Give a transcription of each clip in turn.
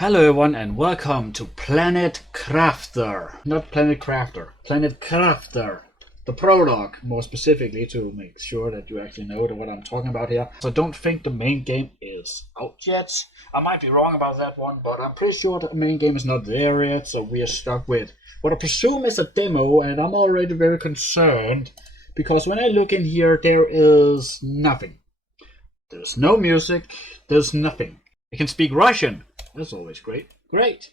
Hello everyone and welcome to Planet Crafter. Not Planet Crafter, Planet Crafter. The prologue, more specifically, to make sure that you actually know what I'm talking about here. So don't think the main game is out yet. I might be wrong about that one, but I'm pretty sure the main game is not there yet, so we are stuck with what I presume is a demo, and I'm already very concerned, because when I look in here, there is nothing. There's no music, there's nothing. I can speak Russian. That's always great. Great.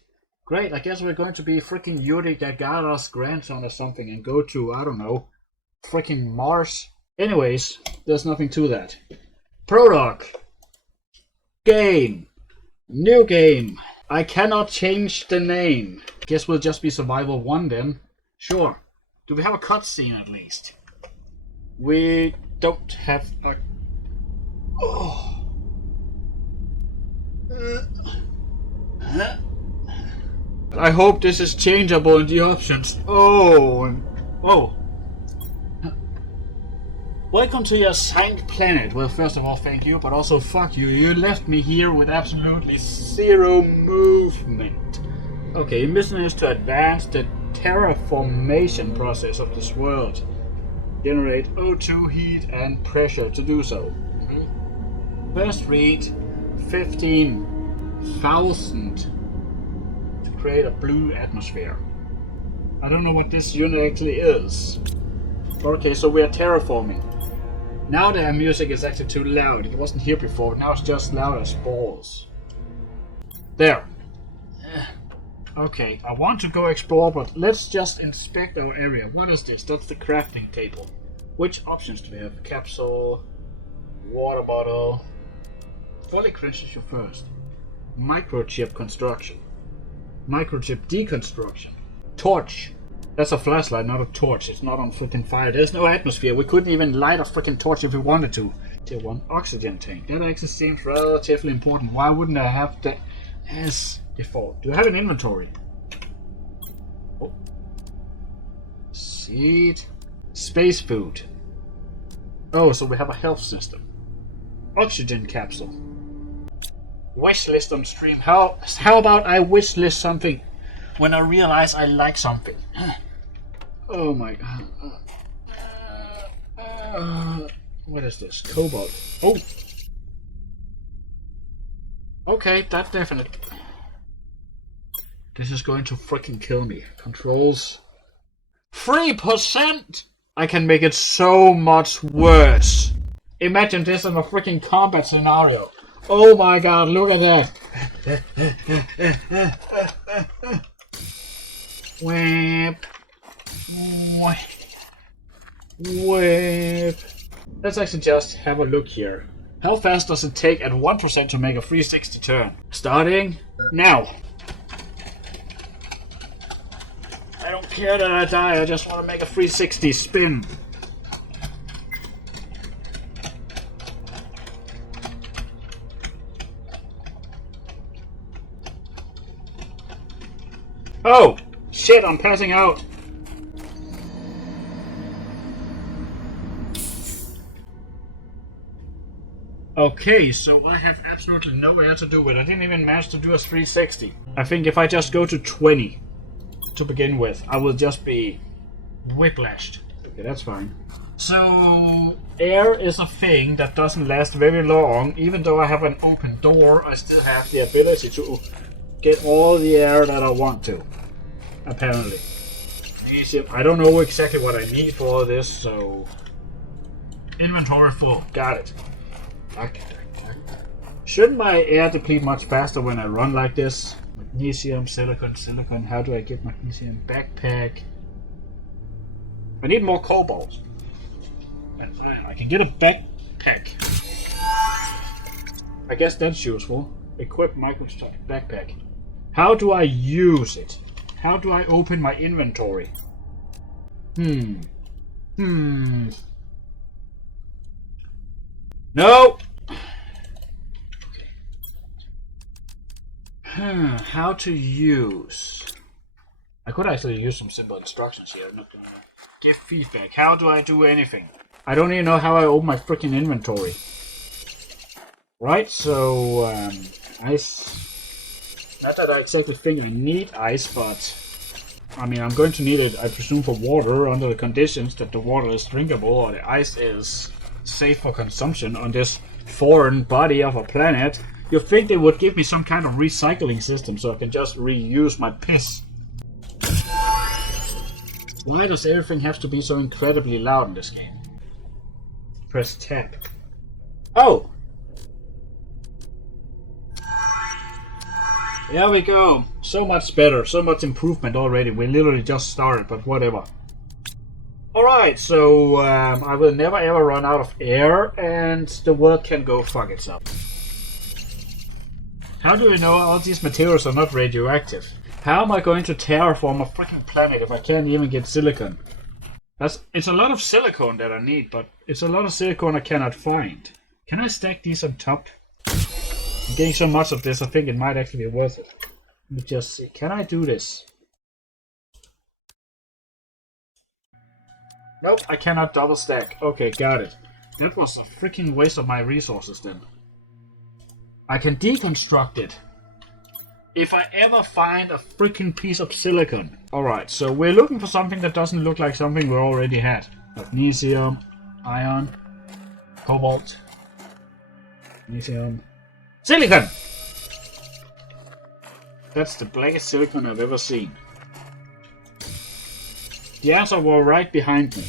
I guess we're going to be freaking Yuri Gagarin's grandson or something and go to, I don't know, freaking Mars. Anyways, there's nothing to that. Prologue. Game. New game. I cannot change the name. Guess we'll just be Survival 1 then. Sure. Do we have a cutscene at least? We don't have a... Oh. I hope this is changeable in the options. Oh. Welcome to your assigned planet. Well, first of all, thank you, but also fuck you. You left me here with absolutely zero movement. Okay, your mission is to advance the terraformation process of this world. Generate O2 heat and pressure to do so. First read 15,000 to create a blue atmosphere. I don't know what this unit actually is. Okay, so we are terraforming. Now the music is actually too loud. It wasn't here before. Now it's just loud as balls. There. Okay, I want to go explore, but let's just inspect our area. What is this? That's the crafting table. Which options do we have? Capsule, water bottle. What interests you first? Microchip construction. Microchip deconstruction. Torch. That's a flashlight, not a torch. It's not on freaking fire. There's no atmosphere. We couldn't even light a freaking torch if we wanted to. Tier 1 oxygen tank. That actually seems relatively important. Why wouldn't I have that as default? Do I have an inventory? Oh. Seed. Space food. Oh, so we have a health system. Oxygen capsule. Wish list on stream. How about I wish list something when I realize I like something? Oh my god. What is this? Cobalt. Oh. Okay, that definitely. This is going to freaking kill me. Controls. 3%! I can make it so much worse. Imagine this in a freaking combat scenario. Oh my god, look at that. Whip. Let's actually just have a look here. How fast does it take at 1% to make a 360 turn? Starting now. I don't care that I die, I just want to make a 360 spin. Oh! Shit, I'm passing out! Okay, so I have absolutely nowhere to do with it. I didn't even manage to do a 360. I think if I just go to 20 to begin with, I will just be whiplashed. Okay, that's fine. So, air is a thing that doesn't last very long. Even though I have an open door, I still have the ability to get all the air that I want to. Apparently. I don't know exactly what I need for all this, so... Inventory full. Got it. Shouldn't my air deplete much faster when I run like this? Magnesium, silicon. How do I get magnesium? Backpack. I need more cobalt. I can get a backpack. I guess that's useful. Equip microchip backpack. How do I use it? How do I open my inventory? No! How to use... I could actually use some simple instructions here. I'm not gonna give feedback. How do I do anything? I don't even know how I open my freaking inventory. Right, so... Not that I exactly think I need ice, but I mean, I'm going to need it, I presume, for water under the conditions that the water is drinkable or the ice is safe for consumption on this foreign body of a planet. You'd think they would give me some kind of recycling system so I can just reuse my piss. Why does everything have to be so incredibly loud in this game? Press tab. Oh! There we go. So much better. So much improvement already. We literally just started, but whatever. Alright, so I will never ever run out of air, and the world can go fuck itself. How do we know all these materials are not radioactive? How am I going to terraform a freaking planet if I can't even get silicon? It's a lot of silicone that I need, but it's a lot of silicone I cannot find. Can I stack these on top? I'm getting so much of this, I think it might actually be worth it. Let me just see. Can I do this? Nope, I cannot double stack. Okay, got it. That was a freaking waste of my resources then. I can deconstruct it. If I ever find a freaking piece of silicon. Alright, so we're looking for something that doesn't look like something we already had. Magnesium, iron, cobalt, magnesium, silicon! That's the blackest silicon I've ever seen. The answer was right behind me.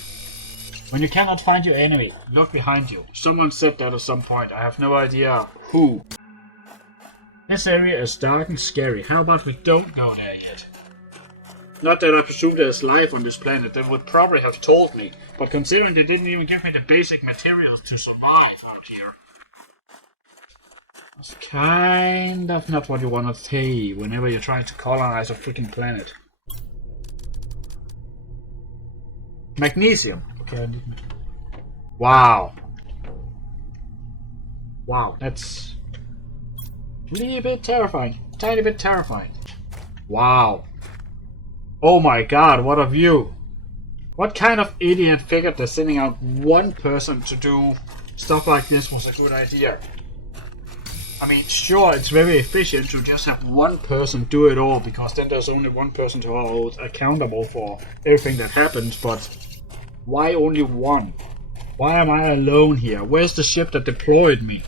When you cannot find your enemy, look behind you. Someone said that at some point. I have no idea who. This area is dark and scary. How about we don't go there yet? Not that I presume there's life on this planet. They would probably have told me. But considering they didn't even give me the basic materials to survive out here. That's kind of not what you want to say whenever you're trying to colonize a freaking planet. Magnesium. Okay, I need wow. Wow, that's really a bit terrifying. Tiny bit terrifying. Wow. Oh my god, what a view. What kind of idiot figured that sending out one person to do stuff like this was a good idea? I mean, sure, it's very efficient to just have one person do it all, because then there's only one person to hold accountable for everything that happens, but why only one? Why am I alone here? Where's the ship that deployed me?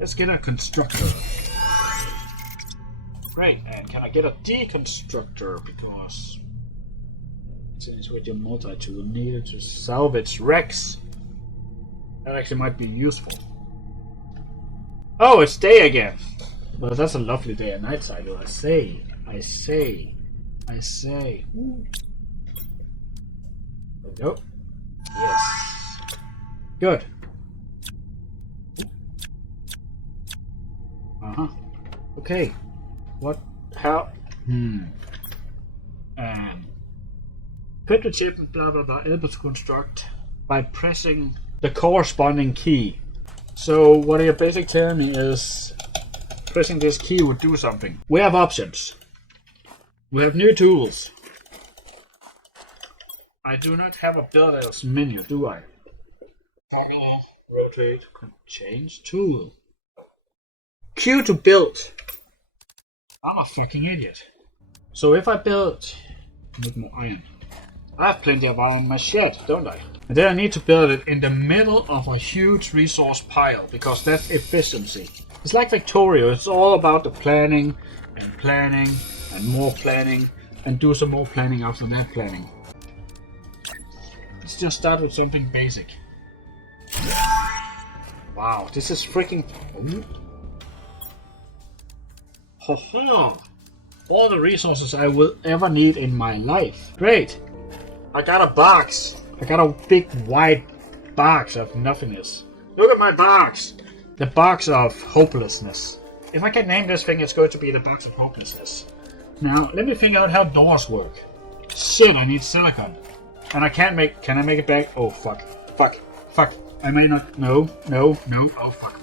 Let's get a constructor. Great, and can I get a deconstructor? Because since with your multi-tool needed to salvage wrecks, that actually might be useful. Oh, it's day again. Well, that's a lovely day and night cycle. I say. Ooh. There we go. Yes. Good. Okay. What? How? Put the chip and blah blah blah able to construct by pressing the corresponding key. So what you're basically telling me is pressing this key would do something. We have options. We have new tools. I do not have a build else menu, do I? Rotate, change tool. Q to build. I'm a fucking idiot. So if I build, need more iron. I have plenty of iron in my shed, don't I? And then I need to build it in the middle of a huge resource pile, because that's efficiency. It's like Victoria, it's all about the planning and more planning and do some more planning after that planning. Let's just start with something basic. Wow, this is freaking... Haha! All the resources I will ever need in my life. Great! I got a box. I got a big white box of nothingness. Look at my box! The box of hopelessness. If I can name this thing, it's going to be the box of hopelessness. Now, let me figure out how doors work. Shit, I need silicon. And I can't make... Can I make it back? Oh, fuck. Fuck. I may not... No. Oh, fuck.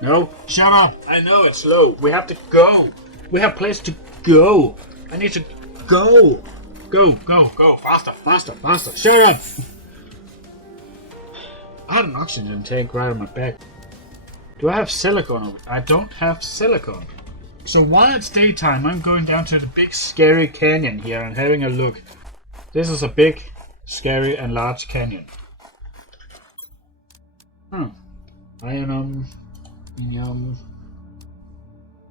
No. Shut up. I know it's slow. We have to go. We have place to go. I need to go. Go. Faster. Shut up. I had an oxygen tank right on my back. Do I have silicone? I don't have silicone. So while it's daytime, I'm going down to the big scary canyon here and having a look. This is a big, scary and large canyon.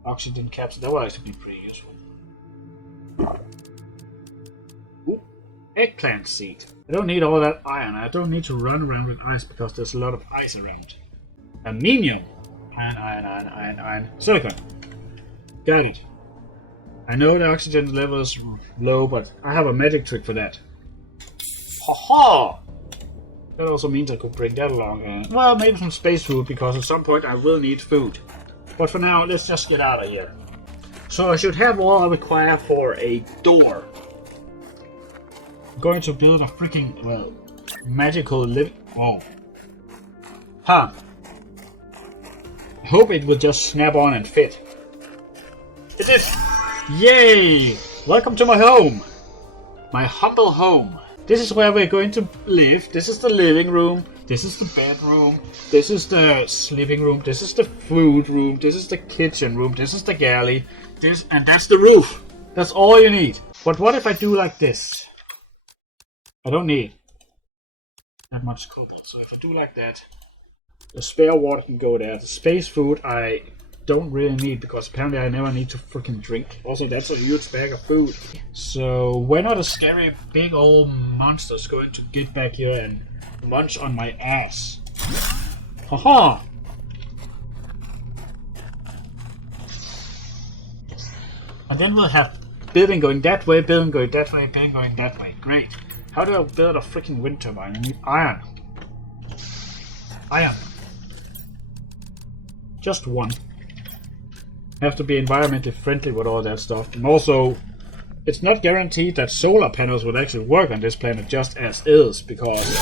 Oxygen capsule. That would actually be pretty useful. Ooh, eggplant seed. I don't need all that iron. I don't need to run around with ice because there's a lot of ice around. Aluminium. Iron. Silicon. Got it. I know the oxygen level is low, but I have a magic trick for that. Haha! That also means I could bring that along. Well, maybe some space food, because at some point I will need food. But for now, let's just get out of here. So I should have all I require for a door. I'm going to build a freaking, well, magical Whoa. Huh. I hope it will just snap on and fit. It did! Yay! Welcome to my home! My humble home. This is where we're going to live. This is the living room. This is the bedroom. This is the sleeping room. This is the food room. This is the kitchen room. This is the galley. And that's the roof. That's all you need. But what if I do like this? I don't need that much cobalt. So if I do like that, the spare water can go there. The space food I don't really need, because apparently I never need to freaking drink. Also, that's a huge bag of food. So when are the scary big old monsters going to get back here and munch on my ass? Haha! And then we'll have building going that way, building going that way, building going that way. Great. How do I build a freaking wind turbine? I need iron. Iron. Just one. Have to be environmentally friendly with all that stuff. And also, it's not guaranteed that solar panels would actually work on this planet just as is, because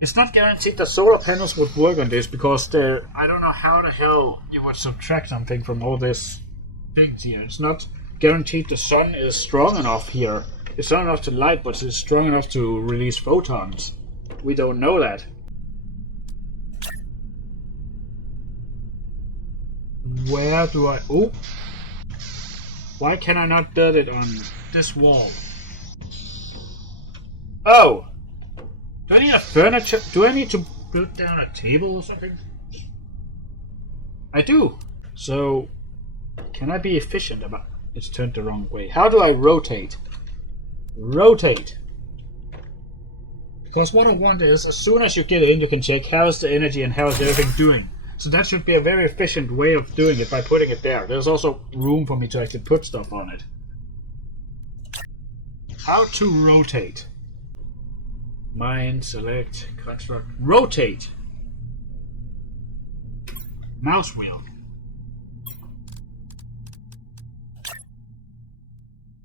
it's not guaranteed that solar panels would work on this, because I don't know how the hell you would subtract something from all this things here. It's not guaranteed the sun is strong enough here. It's strong enough to light, but it's strong enough to release photons. We don't know that. Where do I... Oh! Why can I not build it on this wall? Oh! Do I need a furniture? Do I need to build down a table or something? I do! So, can I be efficient about... It's turned the wrong way. How do I rotate? Rotate! Because what I want is, as soon as you get in, you can check how's the energy and how's everything doing. So that should be a very efficient way of doing it by putting it there. There's also room for me to actually put stuff on it. How to rotate? Mine, select, construct, rotate! Mouse wheel.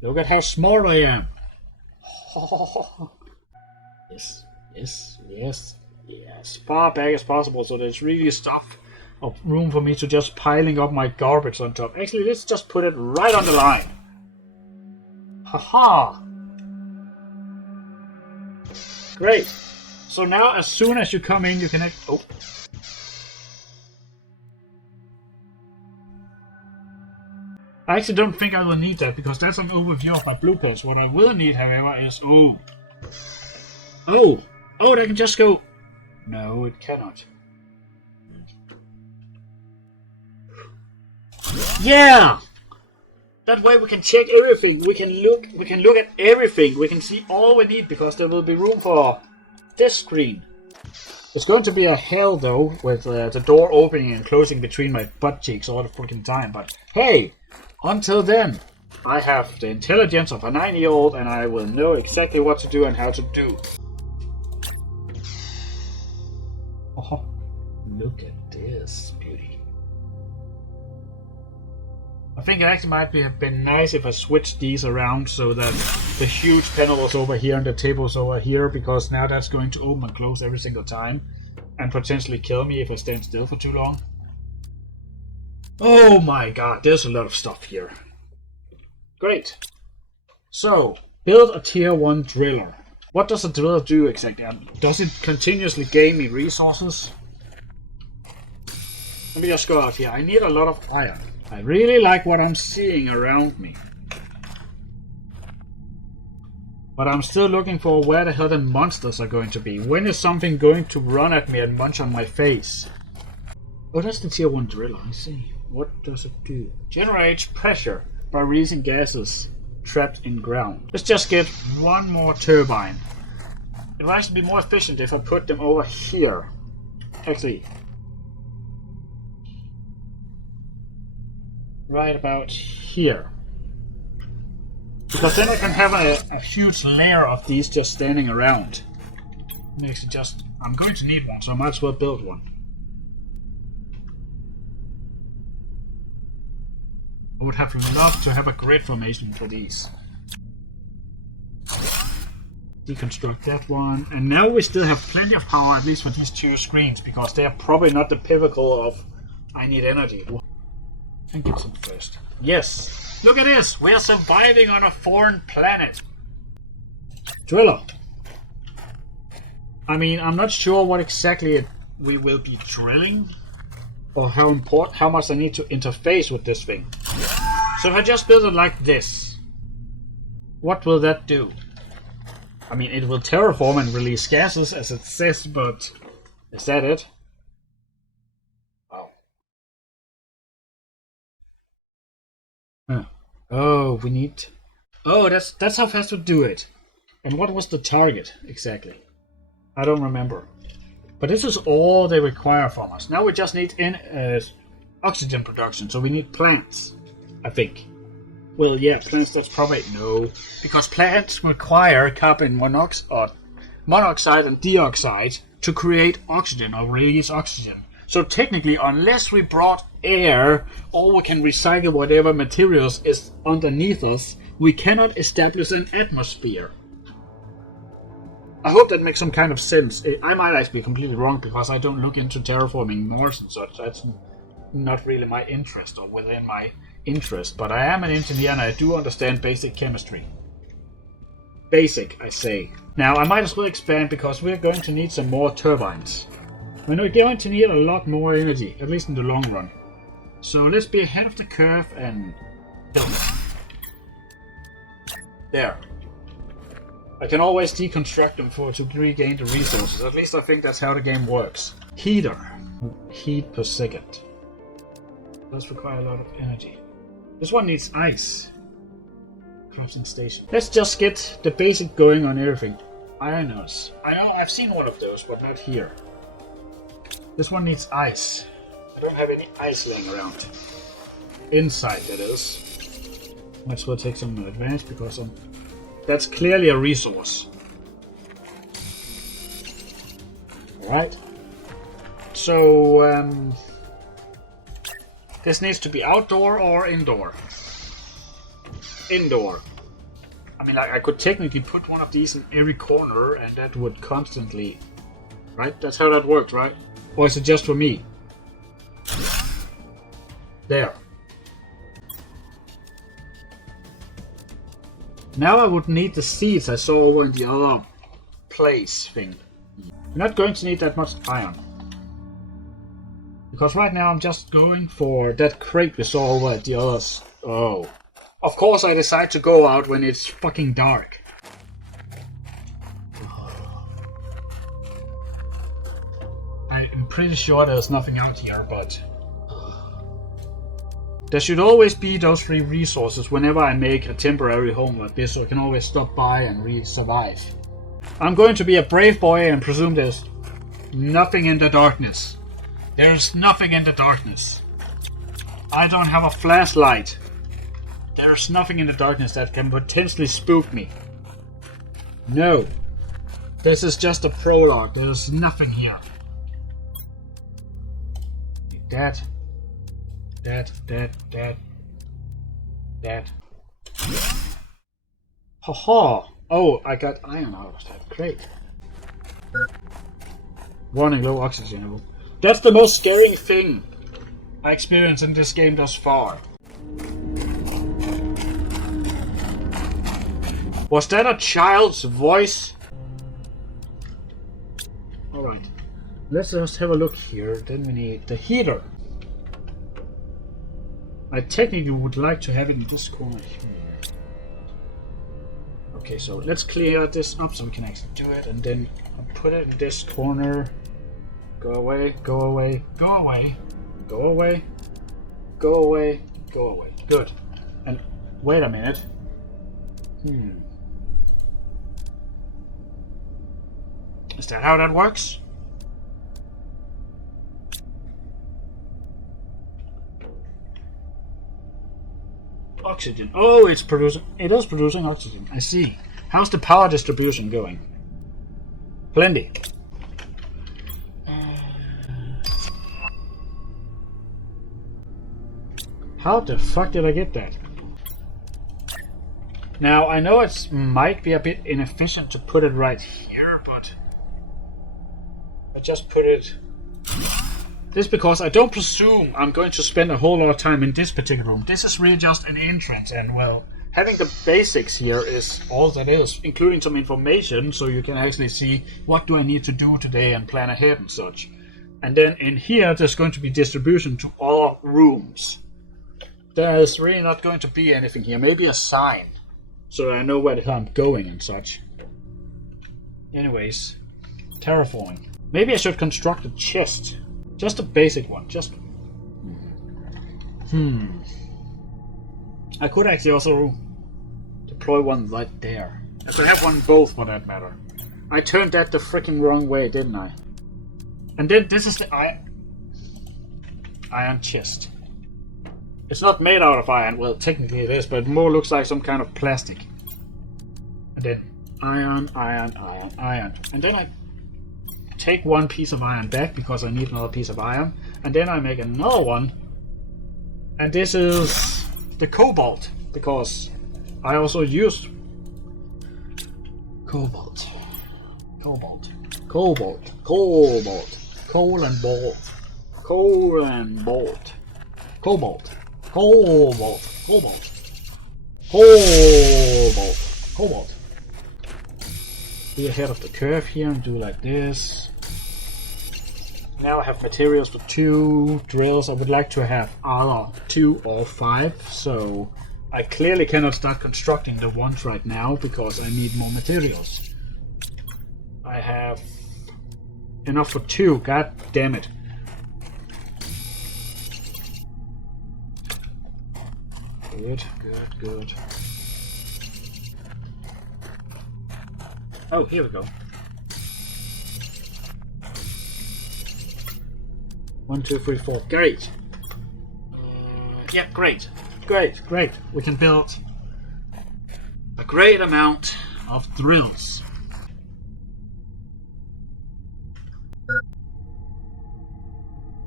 Look at how small I am. Yes. Far back as possible, so there's really stuff of room for me to just piling up my garbage on top. Actually, let's just put it right on the line. Haha! Great. So now, as soon as you come in, you can... Oh. I actually don't think I will need that, because that's an overview of my blueprints. What I will need, however, is... Oh, they can just go... No, it cannot. Yeah! That way we can check everything. We can look at everything. We can see all we need, because there will be room for this screen. It's going to be a hell though, with the door opening and closing between my butt cheeks all the freaking time. But hey, until then, I have the intelligence of a 9-year-old, and I will know exactly what to do and how to do. Oh, look at this beauty. I think it actually might have been nice if I switched these around so that the huge panel was over here and the table was over here, because now that's going to open and close every single time and potentially kill me if I stand still for too long. Oh my god, there's a lot of stuff here. Great. So, build a tier 1 driller. What does a driller do exactly? Does it continuously gain me resources? Let me just go out here. I need a lot of iron. I really like what I'm seeing around me. But I'm still looking for where the hell the monsters are going to be. When is something going to run at me and munch on my face? Oh, that's the tier 1 driller, I see. What does it do? Generates pressure by releasing gases trapped in ground. Let's just get one more turbine. It will actually be more efficient if I put them over here. Actually, right about here. Because then I can have a huge layer of these just standing around. Makes it just... I'm going to need one, so I might as well build one. I would have loved to have a grid formation for these. Deconstruct that one. And now we still have plenty of power, at least for these 2 screens, because they are probably not the pinnacle of I need energy. I think it's first. Yes! Look at this! We are surviving on a foreign planet! Driller! I mean, I'm not sure what exactly we will be drilling, or how much I need to interface with this thing. So if I just build it like this, what will that do? I mean, it will terraform and release gases, as it says, but is that it? Wow. Huh. Oh, we need... Oh, that's how fast we do it. And what was the target, exactly? I don't remember. But this is all they require from us. Now we just need oxygen production, so we need plants, I think. Well, yeah, plants, that's probably... No. Because plants require carbon monoxide and dioxide to create oxygen or release oxygen. So technically, unless we brought air, or we can recycle whatever materials is underneath us, we cannot establish an atmosphere. I hope that makes some kind of sense. I might actually be completely wrong, because I don't look into terraforming Mars and such. That's not really my interest, or within my interest. But I am an engineer and I do understand basic chemistry. Basic, I say. Now, I might as well expand, because we're going to need some more turbines. We're going to need a lot more energy, at least in the long run. So let's be ahead of the curve and build it. There. I can always deconstruct them to regain the resources. At least I think that's how the game works. Heater. Heat per second. Does require a lot of energy. This one needs ice. Crafting station. Let's just get the basic going on everything. Ioners. I know I've seen one of those, but not here. This one needs ice. I don't have any ice laying around. Inside, that is. Might as well take some advantage, because that's clearly a resource. Alright. So, this needs to be outdoor or indoor? Indoor. I mean, like, I could technically put one of these in every corner, and that would constantly... Right? That's how that works, right? Or is it just for me? There. Now I would need the seeds I saw over in the other place thing. I'm not going to need that much iron. Because right now I'm just going for that crate we saw over at the others. Oh. Of course I decide to go out when it's fucking dark. I'm pretty sure there's nothing out here, but... There should always be those 3 resources whenever I make a temporary home like this, so I can always stop by and survive. I'm going to be a brave boy and presume there's nothing in the darkness. There's nothing in the darkness. I don't have a flashlight. There's nothing in the darkness that can potentially spook me. No. This is just a prologue. There's nothing here. That. Haha! Oh, I got iron out of that. Great. Warning, low oxygen level. That's the most scaring thing I experienced in this game thus far. Was that a child's voice? Alright. Let's just have a look here. Then we need the heater. I technically would like to have it in this corner here. Okay, so let's clear this up so we can actually do it, and then I'll put it in this corner. Go away, go away, go away, go away, go away, go away. Good. And wait a minute. Is that how that works? Oxygen. Oh, it's producing. It is producing oxygen. I see. How's the power distribution going? Plenty. How the fuck did I get that? Now, I know it might be a bit inefficient to put it right here, but I just put it... This is because I don't presume I'm going to spend a whole lot of time in this particular room. This is really just an entrance, and well, having the basics here is all that is, including some information, so you can actually see what do I need to do today and plan ahead and such. And then in here, there's going to be distribution to all rooms. There's really not going to be anything here. Maybe a sign, so I know where the hell I'm going and such. Anyways, terraforming. Maybe I should construct a chest. Just a basic one. Just... I could actually also deploy one right there. I could have one both for that matter. I turned that the freaking wrong way, didn't I? And then this is the iron chest. It's not made out of iron. Well, technically it is, but it more looks like some kind of plastic. And then iron, iron, iron, iron. And then I take one piece of iron back because I need another piece of iron. And then I make another one. And this is the cobalt, because I also used cobalt. Cobalt. Cobalt. Cobalt. Coal and bolt. Coal and bolt. Cobalt. Cobalt. Cobalt. Cobalt. Cobalt. Be ahead of the curve here and do like this. Now I have materials for 2 drills. I would like to have either 2 or 5, so I clearly cannot start constructing the ones right now because I need more materials. I have enough for 2, god damn it. Good, good, good. Oh, here we go. 1, 2, 3, 4. Great. Yep, great. Great, great. We can build a great amount of drills.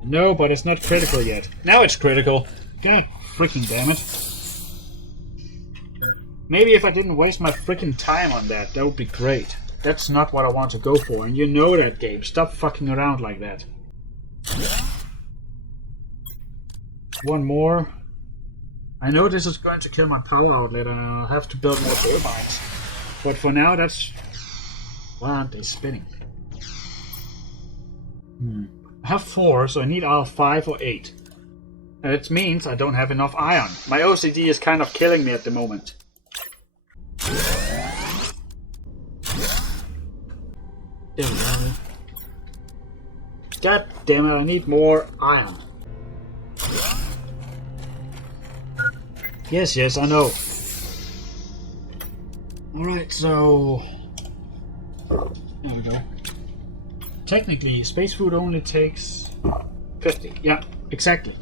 No, but it's not critical yet. Now it's critical. God freaking damn it. Maybe if I didn't waste my freaking time on that, that would be great. That's not what I want to go for, and you know that, game. Stop fucking around like that. One more. I know this is going to kill my power outlet and I'll have to build more turbines. But for now, that's... Why aren't they spinning? I have 4, so I need either 5 or 8. And it means I don't have enough iron. My OCD is kind of killing me at the moment. There we go. God damn it, I need more iron. Yes, yes, I know. Alright, so... There we go. Technically, space food only takes 50. Yeah, exactly.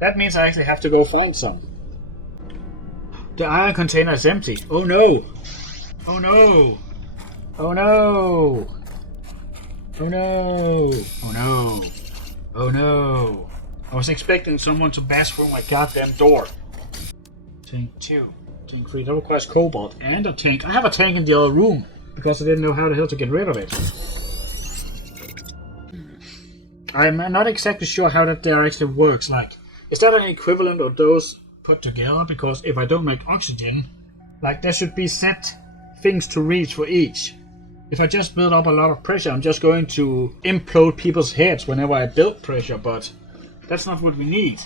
That means I actually have to go find some. The iron container is empty. Oh no! Oh no! Oh no! Oh no! Oh no! Oh no! I was expecting someone to bash through my goddamn door. Tank 2. Tank 3. That requires cobalt and a tank. I have a tank in the other room because I didn't know how the hell to get rid of it. I'm not exactly sure how that there actually works. Like, is that an equivalent of those put together? Because if I don't make oxygen, like, there should be set things to reach for each. If I just build up a lot of pressure, I'm just going to implode people's heads whenever I build pressure, but that's not what we need.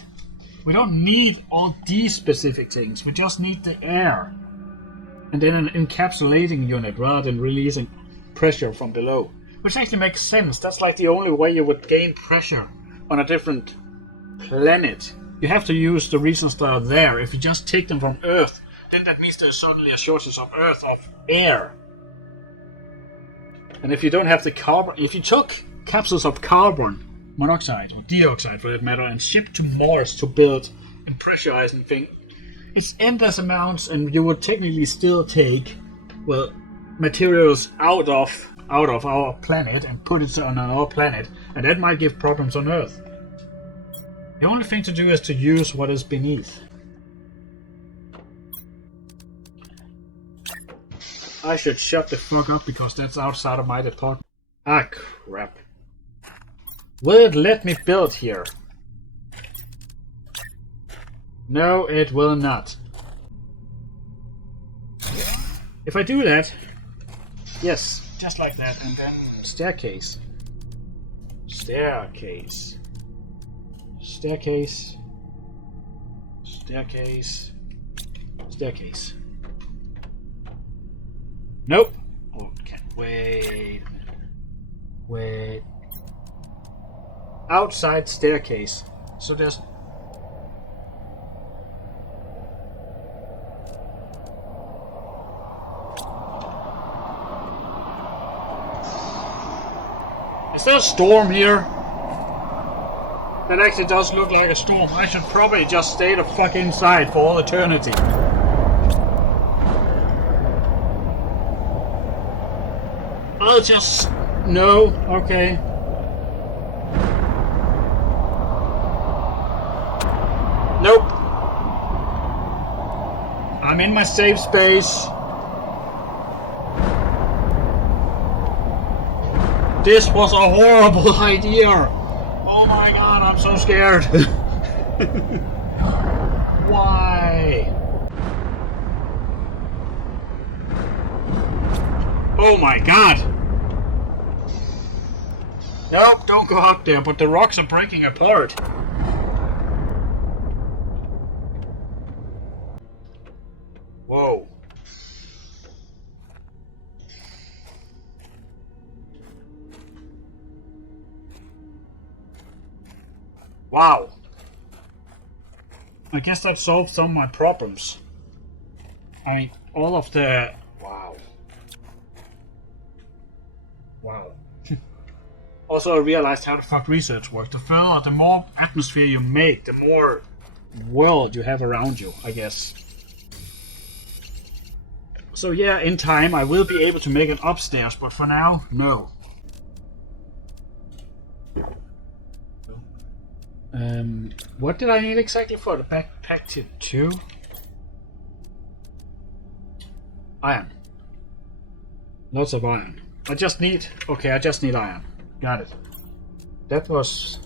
We don't need all these specific things. We just need the air. And then an encapsulating unit rather than releasing pressure from below. Which actually makes sense. That's like the only way you would gain pressure on a different planet. You have to use the reasons that are there. If you just take them from Earth, then that means there's suddenly a shortage of Earth of air. And if you don't have the carbon, if you took capsules of carbon monoxide or dioxide for that matter and shipped to Mars to build and pressurize and thing, it's endless amounts, and you would technically still take, well, materials out of our planet and put it on our planet, and that might give problems on Earth. The only thing to do is to use what is beneath. I should shut the fuck up because that's outside of my department. Ah, crap. Will it let me build here? No, it will not. If I do that, yes, just like that, and then staircase. Staircase. Staircase. Staircase. Staircase. Nope. Okay, wait a minute. Wait. Outside staircase. So there's... Is there a storm here? That actually does look like a storm. I should probably just stay the fuck inside for all eternity. I'll just... No, okay. Nope. I'm in my safe space. This was a horrible idea. Oh my god, I'm so scared. Why? Oh my god. Nope, don't go out there, but the rocks are breaking apart. Whoa. Wow. I guess that solved some of my problems. I mean, all of the... Wow. Wow. Also, I realized how the fuck research works. The further, the more atmosphere you make, the more world you have around you, I guess. So yeah, in time I will be able to make it upstairs, but for now, no. What did I need exactly for the backpack tip 2? Iron. Lots of iron. I just need iron. Got it. That was...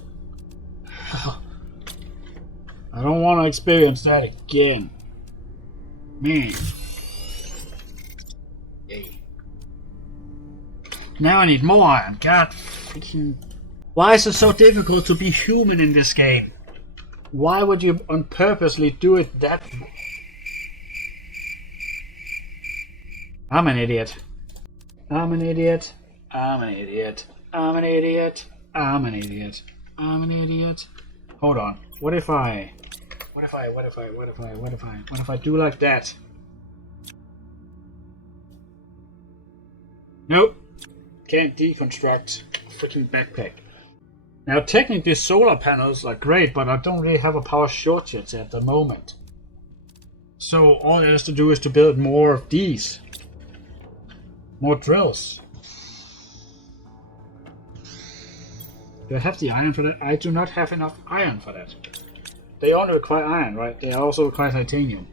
I don't want to experience that again. Man. Yay. Now I need more iron. God freaking... Why is it so difficult to be human in this game? Why would you on purposely do it that... I'm an idiot. I'm an idiot. I'm an idiot. I'm an idiot. I'm an idiot. I'm an idiot. Hold on. What if I do like that? Nope. Can't deconstruct freaking backpack. Now technically solar panels are great, but I don't really have a power shortage at the moment. So all there is to do is to build more of these. More drills. Do I have the iron for that? I do not have enough iron for that. They only require iron, right? They also require titanium.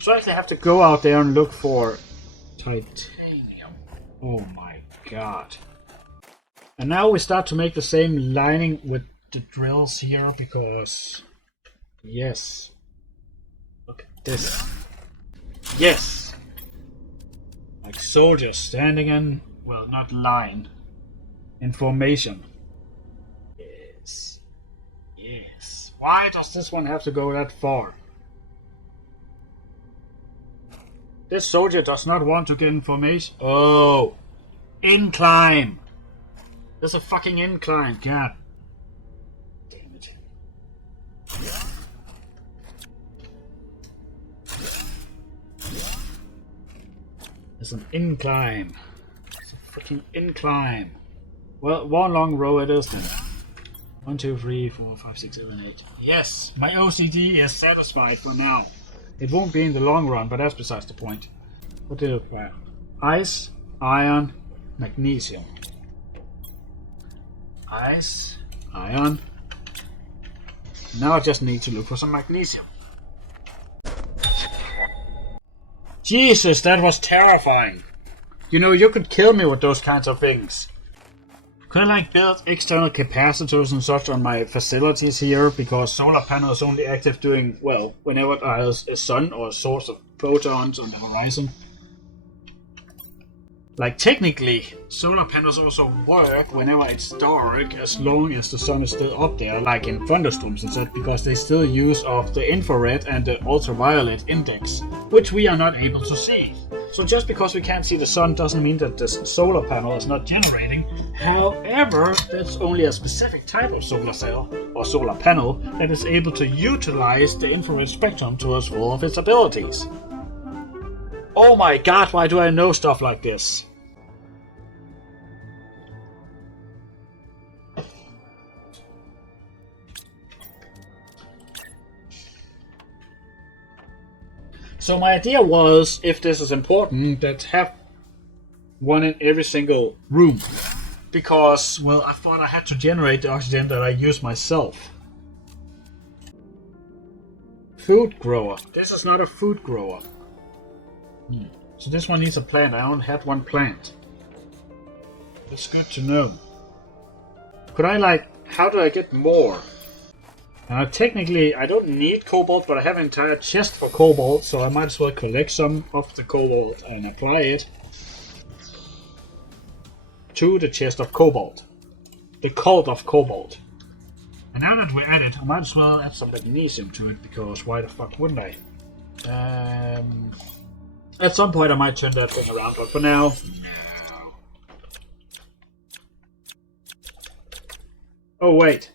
So I actually have to go out there and look for titanium. Oh my god. And now we start to make the same lining with the drills here because... Yes. Look at this. Yes! Like soldiers standing in, well, not line, in formation. Yes. Yes. Why does this one have to go that far? This soldier does not want to get information. Oh. Incline. There's a fucking incline. God. Damn it. There's an incline. It's a freaking incline. Well, one long row it is then. 1, 2, 3, 4, 5, 6, 7, 8. Yes, my OCD is satisfied for now. It won't be in the long run, but that's besides the point. What did it require? Ice, iron, magnesium. Ice, iron. Now I just need to look for some magnesium. Jesus, that was terrifying. You know, you could kill me with those kinds of things. Could I like build external capacitors and such on my facilities here, because solar panel is only active during, well, whenever there's a sun or a source of photons on the horizon. Like, technically, solar panels also work whenever it's dark, as long as the sun is still up there, like in thunderstorms and such, because they still use of the infrared and the ultraviolet index, which we are not able to see. So just because we can't see the sun doesn't mean that this solar panel is not generating. However, that's only a specific type of solar cell or solar panel that is able to utilize the infrared spectrum to its full of its abilities. Oh my god, why do I know stuff like this? So my idea was, if this is important, that have one in every single room. Because, well, I thought I had to generate the oxygen that I use myself. Food grower. This is not a food grower. So this one needs a plant. I only had one plant. That's good to know. Could I how do I get more? Technically, I don't need cobalt, but I have an entire chest for cobalt, so I might as well collect some of the cobalt and apply it to the chest of cobalt. The cult of cobalt. And now that we're at it, I might as well add some magnesium to it, because why the fuck wouldn't I? At some point I might turn that thing around, but for now, no. Oh, wait.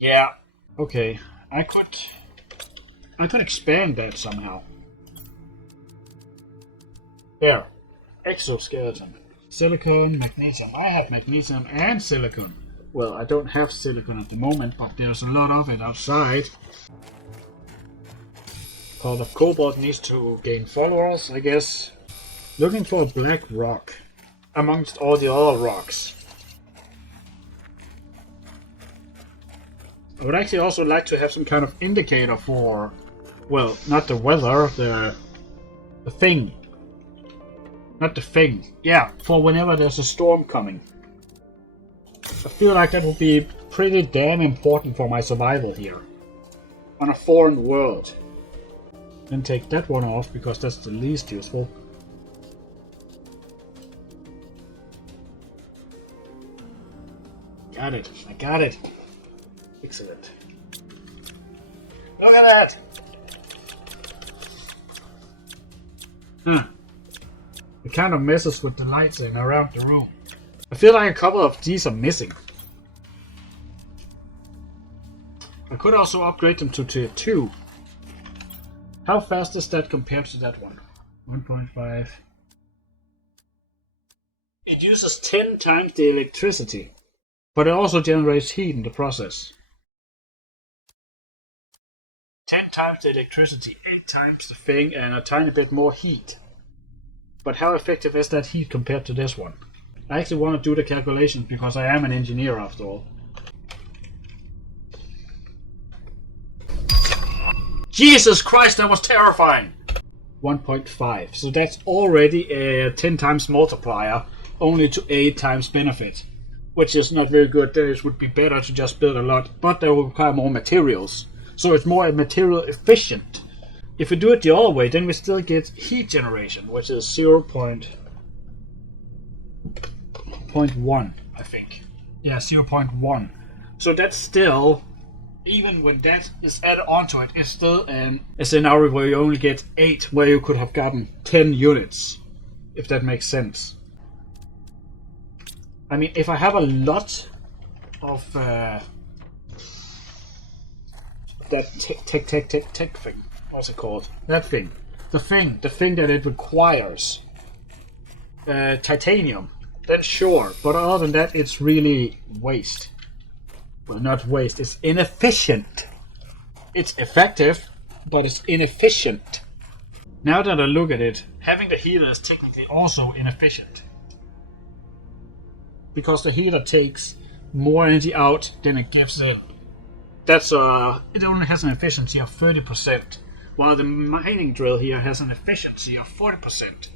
Yeah, okay. I could expand that somehow. There. Exoskeleton. Silicon, magnesium. I have magnesium and silicon. Well, I don't have silicon at the moment, but there's a lot of it outside. Cult of Cobalt needs to gain followers, I guess. Looking for a black rock amongst all the other rocks. I would actually also like to have some kind of indicator for, well, not the weather, the thing. Not the thing. Yeah, for whenever there's a storm coming. I feel like that would be pretty damn important for my survival here. On a foreign world. Then take that one off, because that's the least useful. Got it. I got it. Excellent. Look at that! It kind of messes with the lights in around the room. I feel like a couple of these are missing. I could also upgrade them to tier 2. How fast is that compared to that one? 1.5. It uses 10 times the electricity, but it also generates heat in the process. 10 times the electricity, 8 times the thing, and a tiny bit more heat. But how effective is that heat compared to this one? I actually want to do the calculations because I am an engineer after all. Jesus Christ, that was terrifying! 1.5, so that's already a 10 times multiplier, only to 8 times benefit. Which is not very good. It would be better to just build a lot, but they will require more materials. So it's more material efficient. If we do it the other way, then we still get heat generation, which is 0.1 0.1, I think. Yeah, 0.1. So that's still, even when that is added onto it, it's still a scenario where you only get 8, where you could have gotten 10 units, if that makes sense. I mean, if I have a lot of that tech thing, what's it called? That thing. The thing that it requires. Titanium. Then sure, but other than that, it's really waste. Well, not waste, it's inefficient. It's effective, but it's inefficient. Now that I look at it, having the heater is technically also inefficient. Because the heater takes more energy out than it gives in. That's it only has an efficiency of 30%, while the mining drill here has an efficiency of 40%.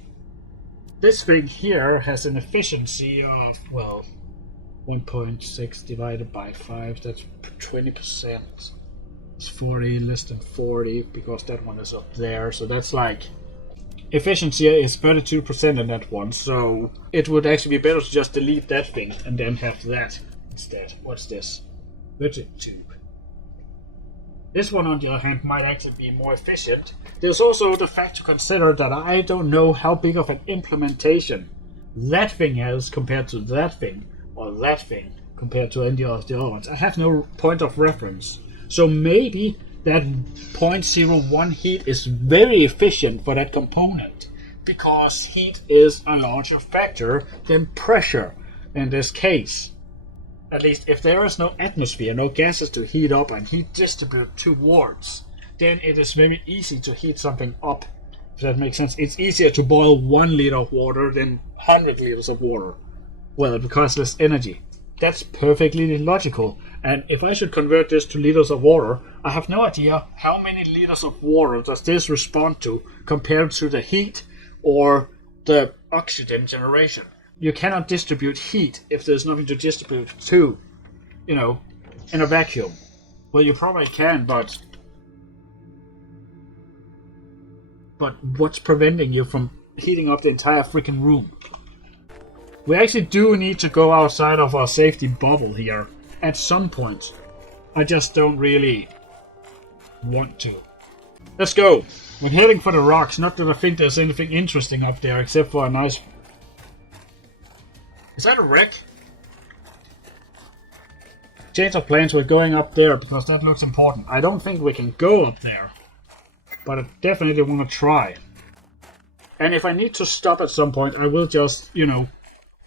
This thing here has an efficiency of, well, 1.6 divided by 5, that's 20%. It's 40, less than 40, because that one is up there, so that's like... Efficiency is 32% in that one, so it would actually be better to just delete that thing and then have that instead. What's this? Virgin tube. This one, on the other hand, might actually be more efficient. There's also the fact to consider that I don't know how big of an implementation that thing has compared to that thing, or that thing compared to any of the other ones. I have no point of reference. So maybe that 0.01 heat is very efficient for that component, because heat is a larger factor than pressure in this case. At least if there is no atmosphere, no gases to heat up and heat distribute towards, then it is very easy to heat something up, if that makes sense. It's easier to boil 1 liter of water than 100 liters of water. Well, it requires less energy. That's perfectly logical. And if I should convert this to liters of water, I have no idea how many liters of water does this respond to compared to the heat or the oxygen generation. You cannot distribute heat if there's nothing to distribute to, in a vacuum. Well, you probably can, but what's preventing you from heating up the entire freaking room? We actually do need to go outside of our safety bubble here at some point. I just don't really want to. Let's go. We're heading for the rocks. Not that I think there's anything interesting up there except for a nice... Is that a wreck? Change of plans, we're going up there because that looks important. I don't think we can go up there, but I definitely want to try. And if I need to stop at some point, I will just,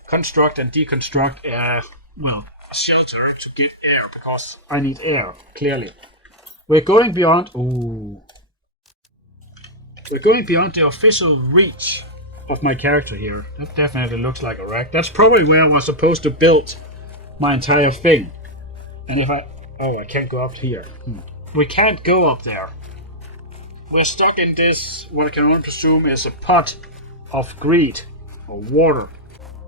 construct and deconstruct a shelter to get air, because I need air, clearly. We're going beyond... Ooh. We're going beyond the official reach of my character here. That definitely looks like a wreck. That's probably where I was supposed to build my entire thing. And if I... Oh, I can't go up here. We can't go up there. We're stuck in this, what I can only presume is a pot of greed or water.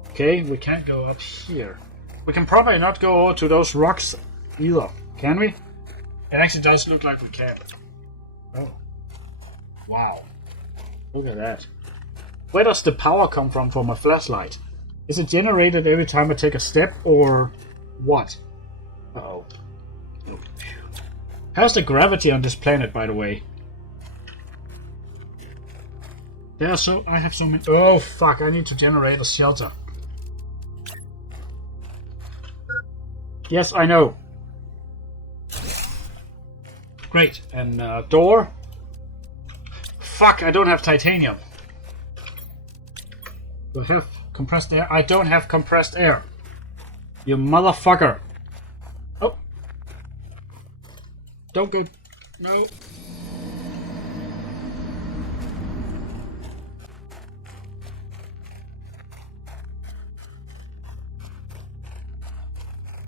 Okay, we can't go up here. We can probably not go over to those rocks either, can we? It actually does look like we can. Oh. Wow. Look at that. Where does the power come from for my flashlight? Is it generated every time I take a step, or what? Uh-oh. How's the gravity on this planet, by the way? I have so many... Oh, fuck, I need to generate a shelter. Yes, I know. Great, and door? Fuck, I don't have titanium. Do I have compressed air? I don't have compressed air. You motherfucker. Oh. Don't go... No.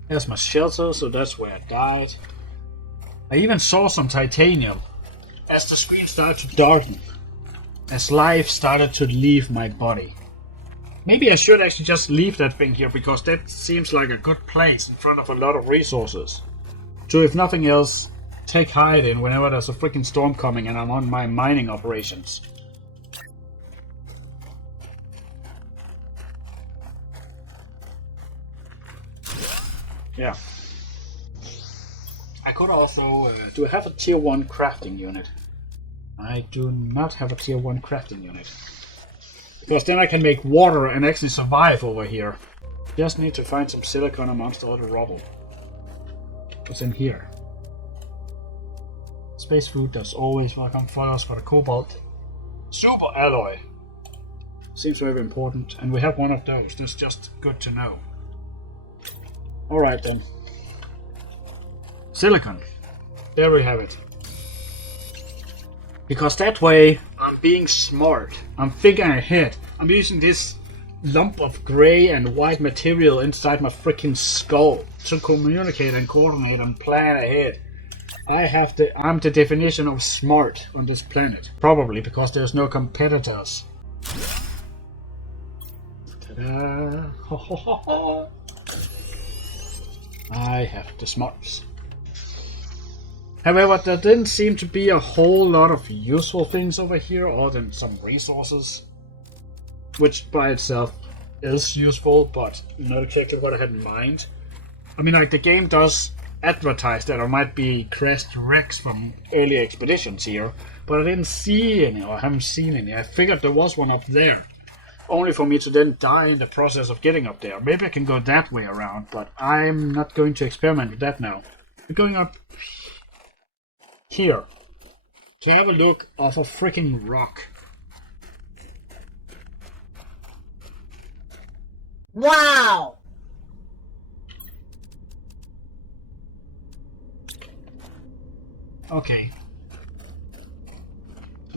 There's my shelter, so that's where I died. I even saw some titanium as the screen started to darken, as life started to leave my body. Maybe I should actually just leave that thing here, because that seems like a good place in front of a lot of resources. So if nothing else, take hide in whenever there's a freaking storm coming and I'm on my mining operations. Yeah. I could also... do I have a tier 1 crafting unit? I do not have a tier 1 crafting unit. Because then I can make water and actually survive over here. Just need to find some silicon amongst all the rubble. What's in here? Space food does always welcome. Follow us for the cobalt. Super alloy. Seems very important. And we have one of those. That's just good to know. Alright then. Silicon. There we have it. Because that way I'm being smart. I'm thinking ahead. I'm using this lump of grey and white material inside my freaking skull to communicate and coordinate and plan ahead. I'm the definition of smart on this planet. Probably because there's no competitors. Ta-da! Ho, ho, ho, ho. I have the smarts. However, there didn't seem to be a whole lot of useful things over here other than some resources. Which by itself is useful, but not exactly what I had in mind. I mean, like, the game does advertise that there might be crashed wrecks from early expeditions here, but I didn't see any, or haven't seen any. I figured there was one up there, only for me to then die in the process of getting up there. Maybe I can go that way around, but I'm not going to experiment with that now. We're going up here to have a look of a freaking rock. Wow! Okay.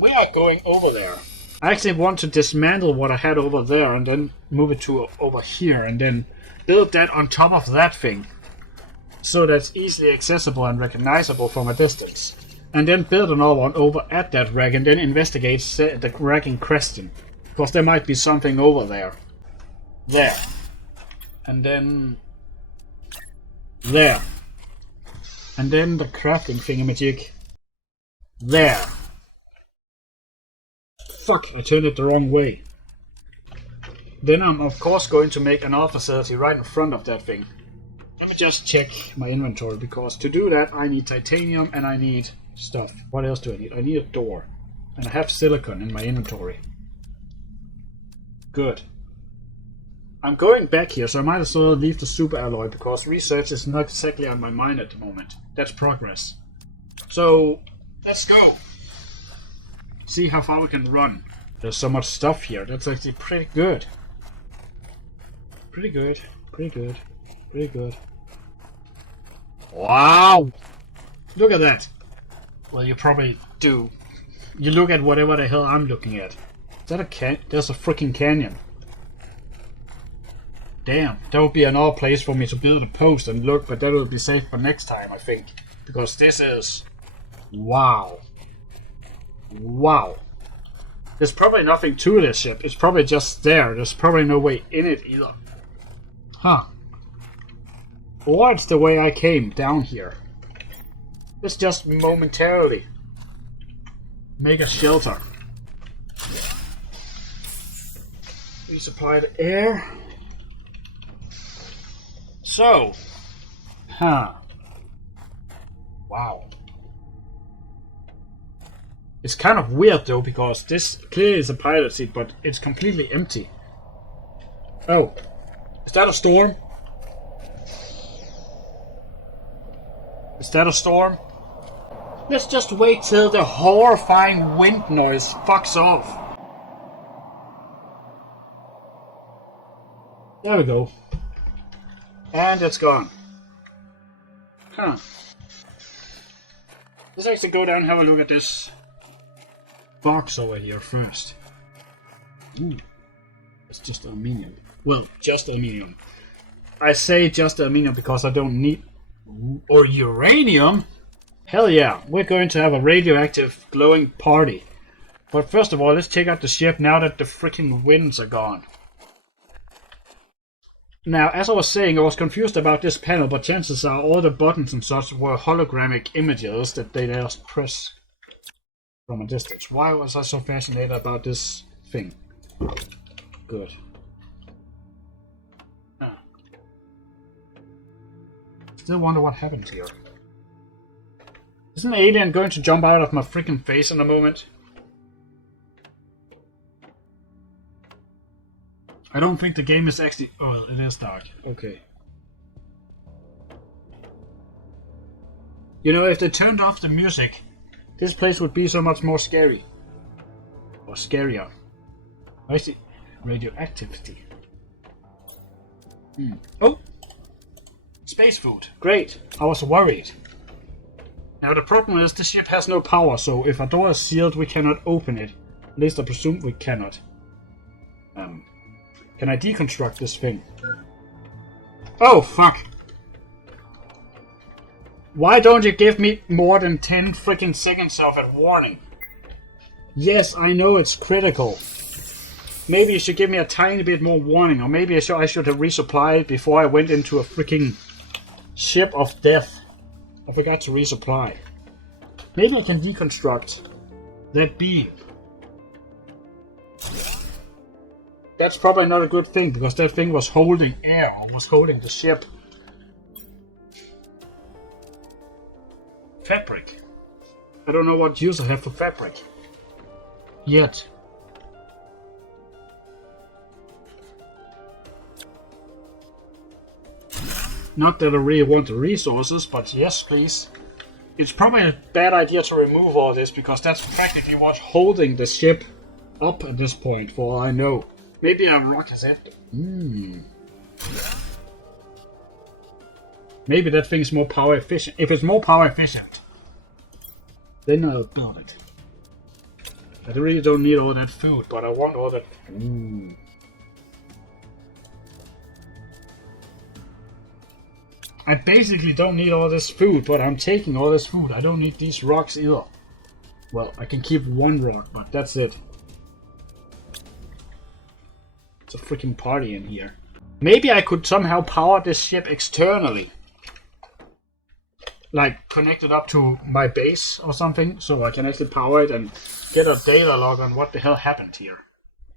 We are going over there. I actually want to dismantle what I had over there and then move it to over here and then build that on top of that thing. So that's easily accessible and recognizable from a distance. And then build another one over at that wreck and then investigate the wreck in question. Because there might be something over there. There. And then... there. And then the crafting thingamajig. There. Fuck, I turned it the wrong way. Then I'm of course going to make another facility right in front of that thing. Let me just check my inventory, because to do that I need titanium and I need stuff. What else do I need? I need a door. And I have silicon in my inventory. Good. I'm going back here, so I might as well leave the super alloy, because research is not exactly on my mind at the moment. That's progress. So, let's go. See how far we can run. There's so much stuff here. That's actually pretty good. Pretty good. Pretty good. Pretty good. Wow! Look at that. Well, you probably do. You look at whatever the hell I'm looking at. Is that a There's a freaking canyon. Damn, that would be another place for me to build a post and look, but that will be safe for next time, I think. Because this is... wow. Wow. There's probably nothing to this ship. It's probably just there. There's probably no way in it either. Huh. Or it's the way I came down here. Let's just momentarily make a shelter. Resupply the air. So. Huh. Wow. It's kind of weird though, because this clearly is a pilot seat, but it's completely empty. Oh. Is that a storm? Is that a storm? Let's just wait till the horrifying wind noise fucks off. There we go. And it's gone. Huh. Let's actually go down and have a look at this box over here first. Ooh. It's just aluminium. Well, just aluminium. I say just aluminium because I don't need... or uranium? Hell yeah, we're going to have a radioactive glowing party. But first of all, let's check out the ship now that the freaking winds are gone. Now, as I was saying, I was confused about this panel, but chances are all the buttons and such were hologramic images that they just press from a distance. Why was I so fascinated about this thing? Good. still wonder what happens here. Isn't an alien going to jump out of my freaking face in a moment? I don't think the game is actually... Oh, it is dark. Okay. You know, if they turned off the music, this place would be so much more scary. Or scarier. I see. Radioactivity. Oh! Space food. Great. I was worried. Now the problem is the ship has no power, so if a door is sealed we cannot open it. At least I presume we cannot. Can I deconstruct this thing? Oh, fuck. Why don't you give me more than 10 freaking seconds of a warning? Yes, I know it's critical. Maybe you should give me a tiny bit more warning, or maybe I should have resupplied before I went into a freaking ship of death. I forgot to resupply. Maybe I can deconstruct that beam. That's probably not a good thing, because that thing was holding air, or was holding the ship. Fabric. I don't know what use I have for fabric. Yet. Not that I really want the resources, but yes, please. It's probably a bad idea to remove all this, because that's practically what's holding the ship up at this point, for all I know. Maybe a rock is empty. Maybe that thing is more power efficient. If it's more power efficient, then I'll build it. I really don't need all that food, but I want all that. I basically don't need all this food, but I'm taking all this food. I don't need these rocks either. Well, I can keep one rock, but that's it. It's a freaking party in here. Maybe I could somehow power this ship externally. Like, connect it up to my base or something, so I can actually power it and get a data log on what the hell happened here.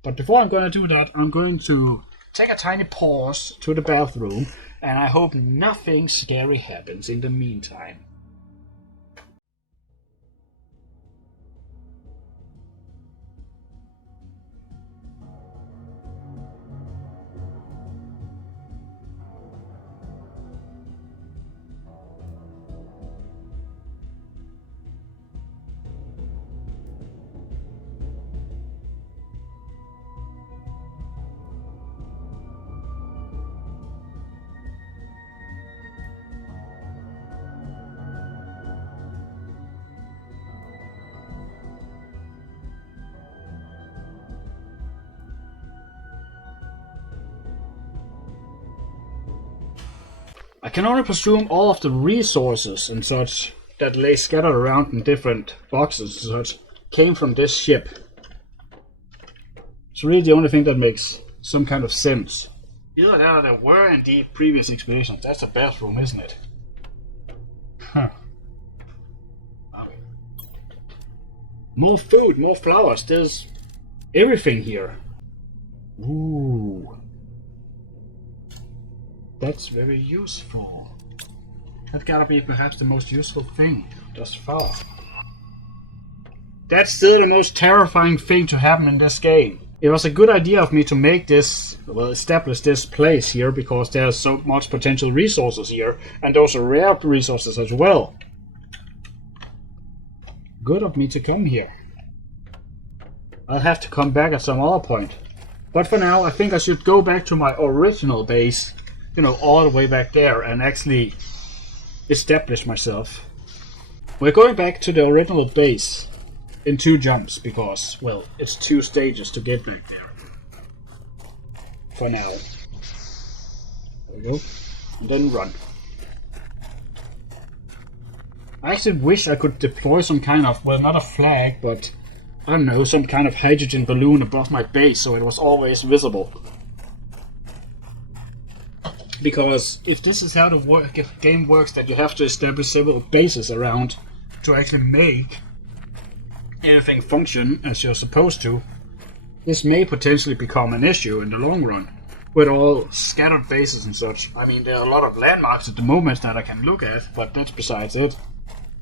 But before I'm going to do that, I'm going to take a tiny pause to the bathroom, and I hope nothing scary happens in the meantime. I can only presume all of the resources and such that lay scattered around in different boxes and such came from this ship. It's really the only thing that makes some kind of sense. Either that or there were indeed previous expeditions. That's a bathroom, isn't it? Huh. Okay. More food, more flowers. There's everything here. Ooh. That's very useful. That gotta be perhaps the most useful thing thus far. That's still the most terrifying thing to happen in this game. It was a good idea of me to make this, well, establish this place here, because there's so much potential resources here, and those are rare resources as well. Good of me to come here. I'll have to come back at some other point. But for now, I think I should go back to my original base. You know, all the way back there, and actually establish myself. We're going back to the original base in 2 jumps, because, well, it's 2 stages to get back there. For now. There we go. And then run. I actually wish I could deploy some kind of, well, not a flag, but, I don't know, some kind of hydrogen balloon above my base, so it was always visible. Because if this is how the game works, that you have to establish several bases around to actually make anything function as you're supposed to, this may potentially become an issue in the long run. with all scattered bases and such. I mean, there are a lot of landmarks at the moment that I can look at, but that's besides it.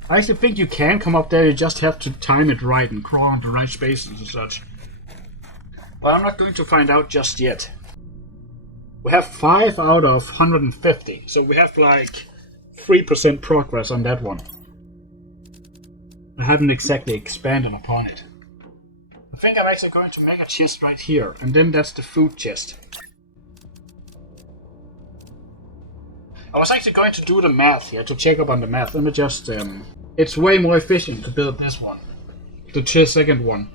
I actually think you can come up there, you just have to time it right and crawl in the right spaces and such. But I'm not going to find out just yet. We have 5 out of 150, so we have like 3% progress on that one. I haven't exactly expanded upon it. I think I'm actually going to make a chest right here, and then that's the food chest. I was actually going to do the math here, to check up on the math. Let me just... it's way more efficient to build this one. The second one.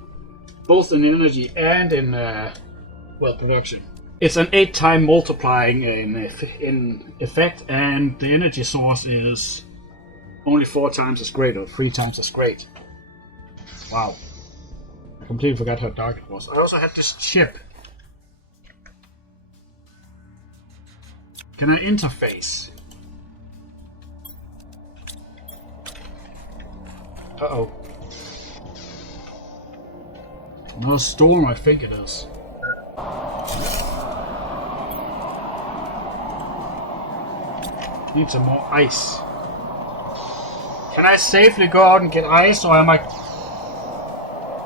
Both in energy and in, production. It's an 8-time multiplying in effect, and the energy source is only 4 times as great, or 3 times as great. Wow. I completely forgot how dark it was. I also had this chip. Can I interface? Uh-oh. Another storm, I think it is. Need some more ice. Can I safely go out and get ice, or am I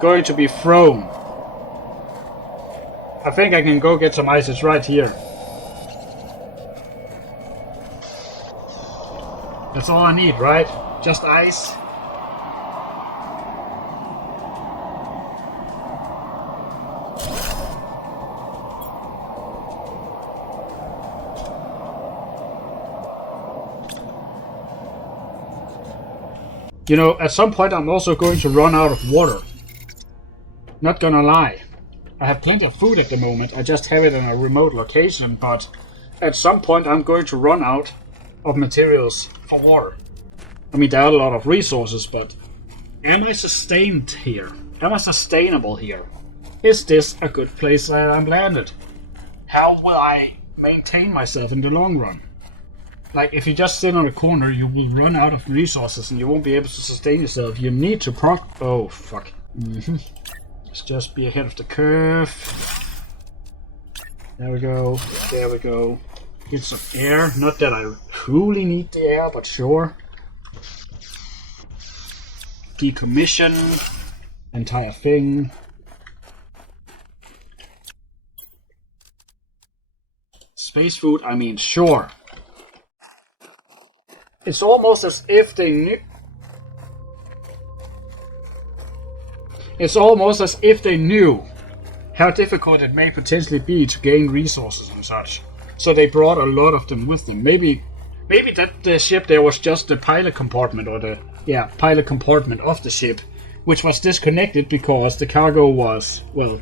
going to be thrown? I think I can go get some ice. It's right here. That's all I need, right? Just ice. You know, at some point I'm also going to run out of water. Not gonna lie. I have plenty of food at the moment, I just have it in a remote location, but at some point I'm going to run out of materials for water. I mean, there are a lot of resources, but am I sustained here? Am I sustainable here? Is this a good place that I'm landed? How will I maintain myself in the long run? Like, if you just sit on a corner, you will run out of resources and you won't be able to sustain yourself. You need to oh, fuck. Let's just be ahead of the curve. There we go. There we go. Get some air. Not that I truly need the air, but sure. Decommission. Entire thing. Space food, I mean, sure. It's almost as if they knew. It's almost as if they knew how difficult it may potentially be to gain resources and such. So they brought a lot of them with them. Maybe that the ship there was just the pilot compartment, or the pilot compartment of the ship, which was disconnected because the cargo was, well,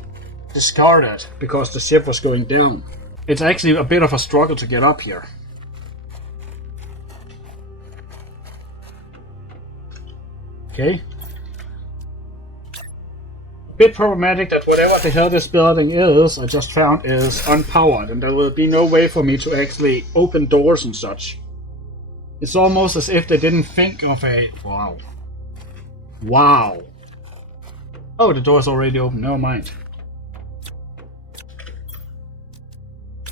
discarded because the ship was going down. It's actually a bit of a struggle to get up here. Okay. Bit problematic that whatever the hell this building is, I just found, is unpowered, and there will be no way for me to actually open doors and such. It's almost as if they didn't think of a... Wow. Wow. Oh, the door's already open, never mind.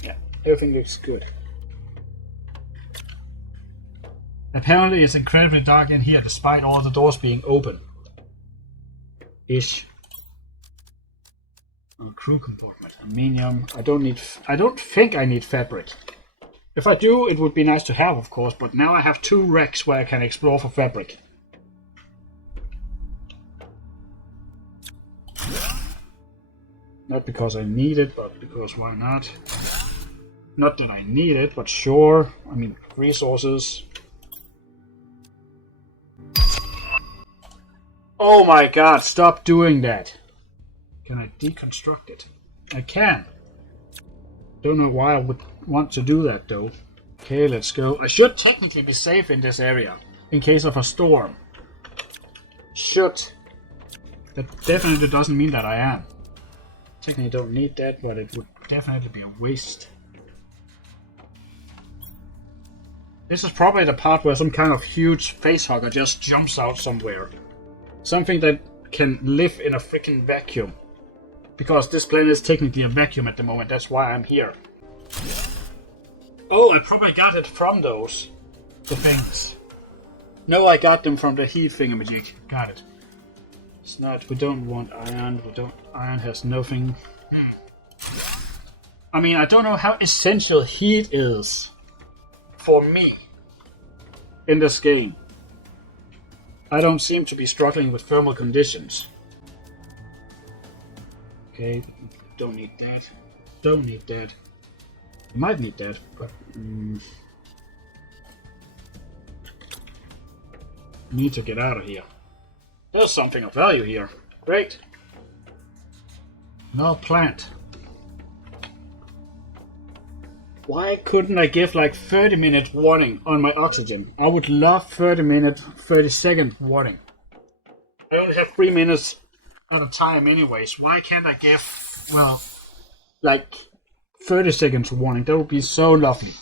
Yeah, everything looks good. Apparently it's incredibly dark in here despite all the doors being open. Ish. Oh, crew compartment. Aluminium. I don't think I need fabric. If I do, it would be nice to have, of course, but now I have 2 racks where I can explore for fabric. Not because I need it, but because why not? Not that I need it, but sure. I mean, resources. Oh my god, stop doing that. Can I deconstruct it? I can. Don't know why I would want to do that though. Okay, let's go. I should technically be safe in this area in case of a storm. Should. That definitely doesn't mean that I am. Technically don't need that, but it would definitely be a waste. This is probably the part where some kind of huge facehugger just jumps out somewhere. Something that can live in a freaking vacuum. Because this planet is technically a vacuum at the moment, that's why I'm here. Oh, I probably got it from those. The things. No, I got them from the heat thingamajig. Got it. It's not. We don't want iron. Iron has nothing. I mean, I don't know how essential heat is for me in this game. I don't seem to be struggling with thermal conditions. Okay, don't need that. Don't need that. Might need that, but need to get out of here. There's something of value here. Great. No plant. Why couldn't I give like 30-minute warning on my oxygen? I would love 30-minute, 30-second warning. I only have 3 minutes at a time anyways. Why can't I give, well, like 30 seconds warning? That would be so lovely.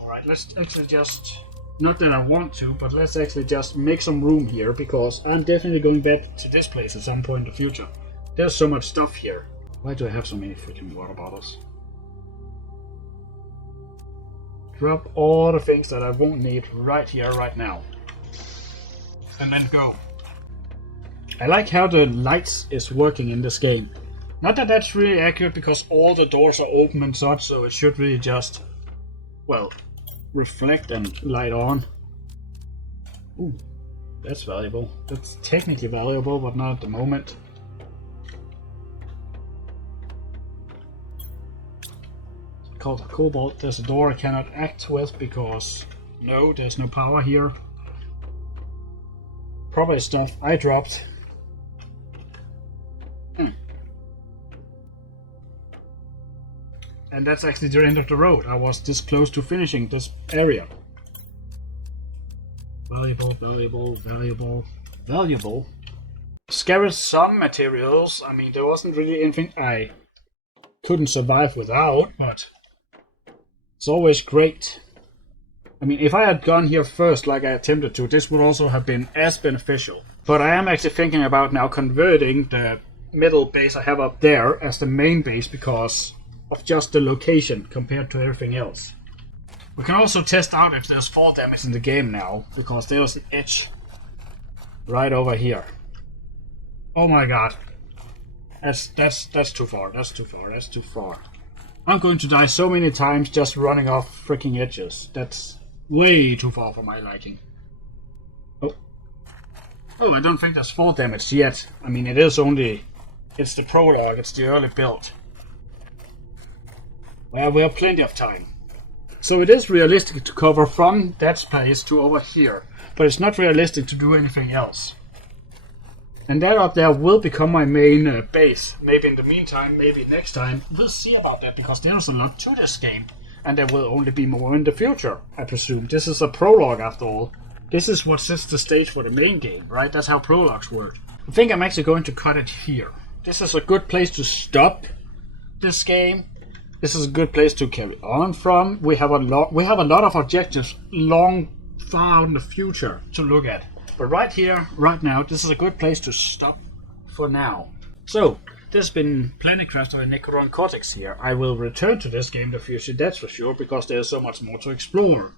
Alright, let's actually just, not that I want to, but let's actually just make some room here, because I'm definitely going back to this place at some point in the future. There's so much stuff here. Why do I have so many freaking water bottles? Drop all the things that I won't need right here, right now. And then go. I like how the lights is working in this game. Not that that's really accurate, because all the doors are open and such, so it should really just, well, reflect and light on. Ooh, that's valuable. That's technically valuable, but not at the moment. Called a cobalt. There's a door I cannot act with because no, there's no power here. Probably stuff I dropped. And that's actually the end of the road. I was this close to finishing this area. Valuable, valuable, valuable, valuable. Scattered some materials. I mean, there wasn't really anything I couldn't survive without, but it's always great. I mean, if I had gone here first like I attempted to, this would also have been as beneficial. But I am actually thinking about now converting the middle base I have up there as the main base because of just the location compared to everything else. We can also test out if there's fall damage in the game now, because there's an edge right over here. Oh my god. That's too far. That's too far. That's too far. I'm going to die so many times just running off freaking edges. That's way too far for my liking. Oh. Oh, I don't think there's fall damage yet. I mean, it is only... It's the prologue. It's the early build. Well, we have plenty of time. So it is realistic to cover from that space to over here. But it's not realistic to do anything else. And that up there will become my main base. Maybe in the meantime, maybe next time. We'll see about that, because there's a lot to this game. And there will only be more in the future, I presume. This is a prologue after all. This is what sets the stage for the main game, right? That's how prologues work. I think I'm actually going to cut it here. This is a good place to stop this game. This is a good place to carry on from. We have a lot of objectives far out in the future to look at. But right here, right now, this is a good place to stop for now. So, this has been Planetcrafter and Necro and Cortex here. I will return to this game in the future, that's for sure, because there's so much more to explore.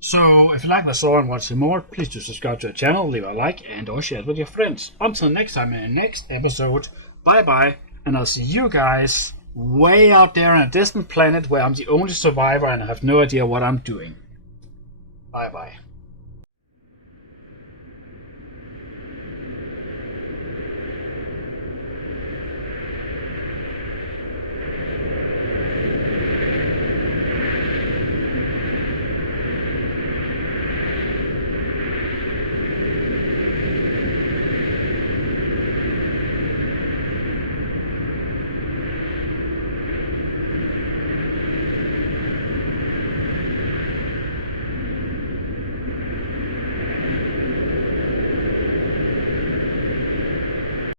So, if you like my story and want to see more, please do subscribe to the channel, leave a like, and or share it with your friends. Until next time in the next episode, bye bye, and I'll see you guys way out there on a distant planet where I'm the only survivor and I have no idea what I'm doing. Bye bye.